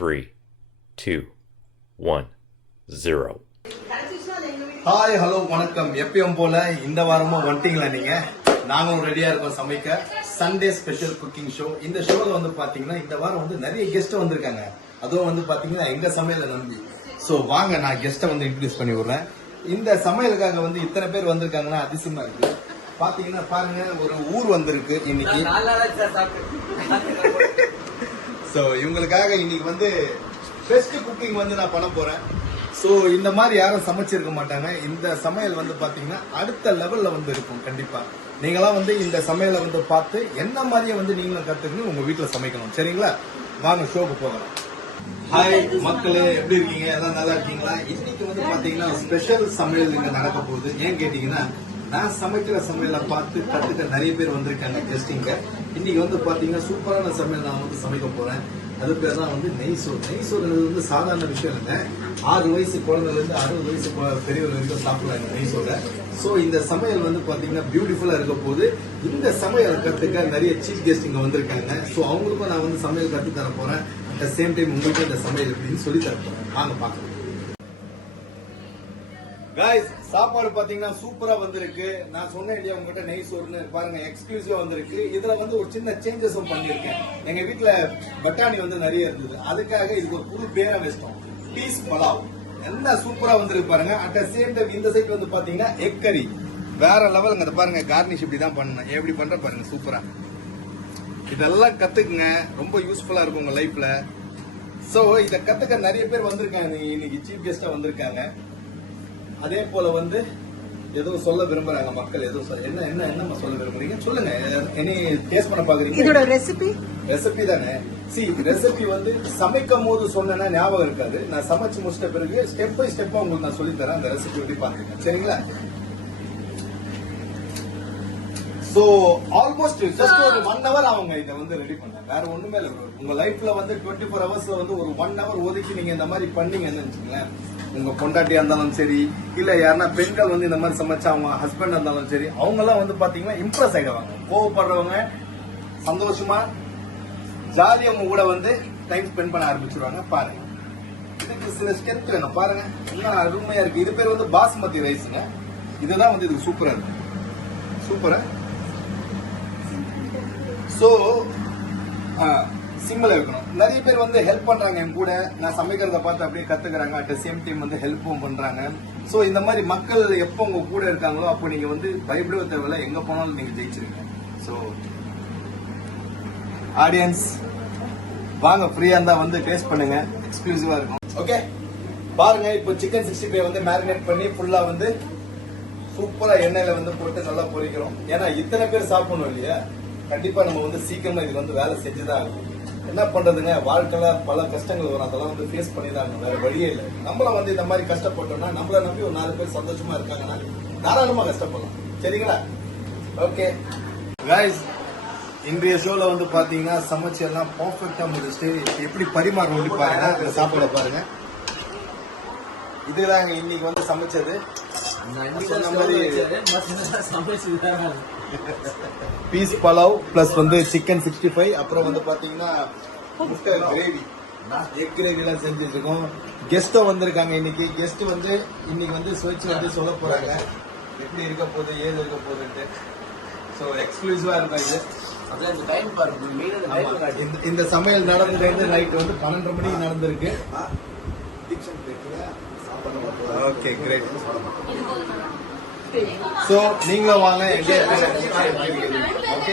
3, 2, 1, 0. Hi hello வணக்கம். எப்பயும் போல இந்த வாரமும் வந்துட்டீங்களா நீங்க? நாங்களும் ரெடியா இருக்கோம் சமைக்க. Sunday special cooking show. இந்த ஷோல வந்து பாத்தீங்கன்னா இந்த வாரம் வந்து நிறைய கெஸ்ட் வந்திருக்காங்க. அதுவும் வந்து பாத்தீங்கன்னா எங்க சமையலை நம்பி. சோ வாங்க நான் கெஸ்ட்டை வந்து இன்ட்ரோடியூஸ் பண்ணி விடுறேன். இந்த சமையலுக்காக வந்து இத்தனை பேர் வந்திருக்காங்கன்னா அதிசயமா இருக்கு. பாத்தீங்கன்னா பாருங்க, ஒரு ஊர் வந்திருக்கு இன்னைக்கு. சோ இவங்களுக்காக இன்னைக்கு வந்து பெஸ்ட் குக்கிங் வந்து நான் பண்ண போறேன். சோ இந்த மாதிரி யாரும் சமைச்சிருக்க மாட்டாங்க. இந்த சமையல் வந்து பாத்தீங்கன்னா அடுத்த லெவல்ல வந்து இருக்கும். கண்டிப்பா நீங்களாம் வந்து இந்த சமையலை வந்து பார்த்து என்ன மாதிரியே வந்து நீங்களும் கத்துக்கணும், உங்க வீட்டுல சமைக்கணும். சரிங்களா? வாங்க ஷோக்கு போகலாம். ஹாய் மக்களே, எப்படி இருக்கீங்க? எல்லாம் நல்லா இருக்கீங்களா? இன்னைக்கு வந்து பாத்தீங்கன்னா ஸ்பெஷல் சமையல் இங்க நடக்க போகுது. ஏன் கேட்டீங்கன்னா, நான் சமைக்கிற சமையலை பார்த்து கத்துக்க நிறைய பேர் வந்திருக்காங்க கெஸ்டிங்க. இன்னைக்கு வந்து பாத்தீங்கன்னா சூப்பரான சமையல் நான் வந்து சமைக்க போறேன். அது பேர் தான் வந்து நெய்சோறு. நெய்சோறு வந்து சாதாரண விஷயம் இல்லை. 6 வயசு குழந்தைல இருந்து 60 வயசு பெரியவர்கள் வரைக்கும் சாப்பிடலாம் இந்த நெய்சோரை. சோ இந்த சமையல் வந்து பாத்தீங்கன்னா பியூட்டிஃபுல்லா இருக்க போது. இந்த சமையல் கத்துக்க நிறைய சீஃப் கெஸ்ட் இங்க வந்திருக்காங்க. சோ அவங்களுக்கும் நான் வந்து சமையல் கத்து தர போறேன். அட் சேம் டைம் உங்களுக்கு இந்த சமையல் எப்படின்னு சொல்லி தர போறேன். வாங்க பாக்கலாம். காய்ஸ், சாப்பாடு பாத்தீங்கன்னா சூப்பரா வந்திருக்கு. நான் சொன்னேன் இல்லையா உங்ககிட்ட நெய் சோறுன்னு, பாருங்க எக்ஸ்க்ளூசிவா வந்திருக்கு. இதுல வந்து ஒரு சின்ன சேஞ்சஸும் பண்ணிருக்கேன். எங்க வீட்டுல பட்டாணி வந்து நிறைய இருந்தது, அதுக்காக இதுக்கு ஒரு புது பேரை வச்சிட்டோம், பீஸ் பலாவ். என்ன சூப்பரா வந்திருக்கு பாருங்க. அட் சேம் டைம் இந்த சைட் வந்து பாத்தீங்கன்னா எக் கறி வேற லெவலுங்க. அதை பாருங்க, கார்னிஷ் இப்படிதான் பண்ணேன். எப்படி பண்ற பாருங்க, சூப்பரா. இதெல்லாம் கத்துக்குங்க, ரொம்ப யூஸ்ஃபுல்லா இருக்கும் உங்க லைஃப்ல. சோ இத கத்துக்க நிறைய பேர் வந்திருக்காங்க. இன்னைக்கு சீஃப் கெஸ்டா வந்திருக்காங்க. அதே போல வந்து எதுவும் சொல்ல விரும்புறாங்க மக்கள். எதுவும் என்ன என்ன என்ன சொல்ல விரும்புறீங்க சொல்லுங்க. என்ன டேஸ்ட் பண்ண பாக்குறீங்க? இதோட ரெசிபி தானே. ரெசிபி வந்து சமைக்கும் போது சொன்னா ஞாபகம் இருக்காது. நான் சமைச்சு முடிச்சிட்ட பிறகு ஸ்டெப் பை ஸ்டெப்பா உங்களுக்கு நான் சொல்லி தரேன். அந்த ரெசிபி எப்படி பாருங்க, சரிங்களா? சோ ஆல்மோஸ்ட் ஜஸ்ட் ஒரு 1 hour அவங்க இதை வந்து ரெடி பண்ண. வேற ஒண்ணுமே இல்லை. உங்க லைஃப்ல வந்து 24 hours வந்து ஒரு 1 hour ஒதுக்கி நீங்க இந்த மாதிரி பண்ணீங்கன்னு வச்சுக்கோங்களேன், உங்க பொண்டாட்டியா இருந்தாலும் சரி, இல்ல யாருன்னா பெண்கள் வந்து இந்த மாதிரி சமைச்சா அவங்க ஹஸ்பண்ட் இருந்தாலும் சரி, அவங்க எல்லாம் வந்து பாத்தீங்கன்னா இம்ப்ரெஸ் ஆயிடுவாங்க. கோவப்படுறவங்க சந்தோஷமா ஜாலியா உங்க கூட வந்து டைம் ஸ்பெண்ட் பண்ண ஆரம்பிச்சிருவாங்க. பாருங்க, இதுக்கு சில ஸ்டெப் வேணும். பாருங்க, இன்னும் அருமையா இருக்கு. இது பேர் வந்து பாஸ்மதி ரைஸ்ங்க. இதுதான் வந்து இதுக்கு சூப்பரா இருக்கு. சூப்பரா. சோ சிம்மில் வைக்கணும். நிறைய பேர் வந்து ஹெல்ப் பண்றாங்க என் கூட. நான் சமைக்கிறத பார்த்து அப்படியே கத்துக்கிறாங்க. அட் சேம் டைம் வந்து ஹெல்ப்பும் பண்றாங்க. சோ இந்த மாதிரி மக்கள் எப்போ உங்க கூட இருக்காங்களோ அப்போ நீங்க வந்து பயப்படவே தேவையில்ல. எங்க போனாலும் நீங்க ஜெயிச்சிருங்க. சோ ஆடியன்ஸ் வாங்க, ஃப்ரீயா இருந்தா வந்து டேஸ்ட் பண்ணுங்க, எக்ஸ்க்ளூசிவா இருக்கும். ஓகே பாருங்க, இப்போ சிக்கன் 65 வந்து மேரினேட் பண்ணி ஃபுல்லா வந்து சூப்பரா எண்ணெயில வந்து போட்டு நல்லா பொரிக்கிறோம். ஏன்னா இத்தனை பேர் சாப்பிடணும் இல்லையா? கண்டிப்பா நம்ம வந்து சீக்கிரமா இதுக்கு வந்து வேலை செஞ்சுதான் ஆகும். என்ன பண்றதுங்க, வாழ்க்கையில பல கஷ்டங்கள் வரும். அதெல்லாம் வந்து ஃபேஸ் பண்ணி தான் ஆகணும். வேற வழியே இல்லை. நம்மள வந்து இந்த மாதிரி கஷ்டப்பட்டோம்னா, நம்மள நம்பி ஒரு 4 பேர் சந்தோஷமா இருக்காங்கன்னா தாராளமா கஷ்டப்படலாம். சரிங்களா? ஓகே காய்ஸ், இன்றைய ஷோல வந்து பாத்தீங்கன்னா சமைச்சு எல்லாம் பர்ஃபெக்டா முடிச்சுட்டு எப்படி பரிமாறணும் பாருங்க. சாப்பாட பாருங்க. இதுதான் இன்னைக்கு வந்து சமைச்சது. பீஸ் பலாவ் பிளஸ் வந்து சிக்கன் 65, அப்புறம் வந்து பாத்தீங்கன்னா முட்டை கிரேவி, எக் கிரேவி எல்லாம் செஞ்சுருக்கோம். கெஸ்டும் வந்திருக்காங்க இன்னைக்கு. கெஸ்ட் வந்து இன்னைக்கு வந்து சுவிட்ச் வந்து சொல்ல போறாங்க எப்படி இருக்க போகுது, ஏது இருக்க போகுதுன்ட்டு. ஸோ எக்ஸ்க்ளூசிவா இருக்கும் இது. இந்த சமையல் நடந்தது நைட் வந்து 12:30 மணிக்கு நடந்திருக்கு. Okay great. சோ நீங்களும் வாங்க, என்ஜாய் பண்ணுங்க. ஓகே.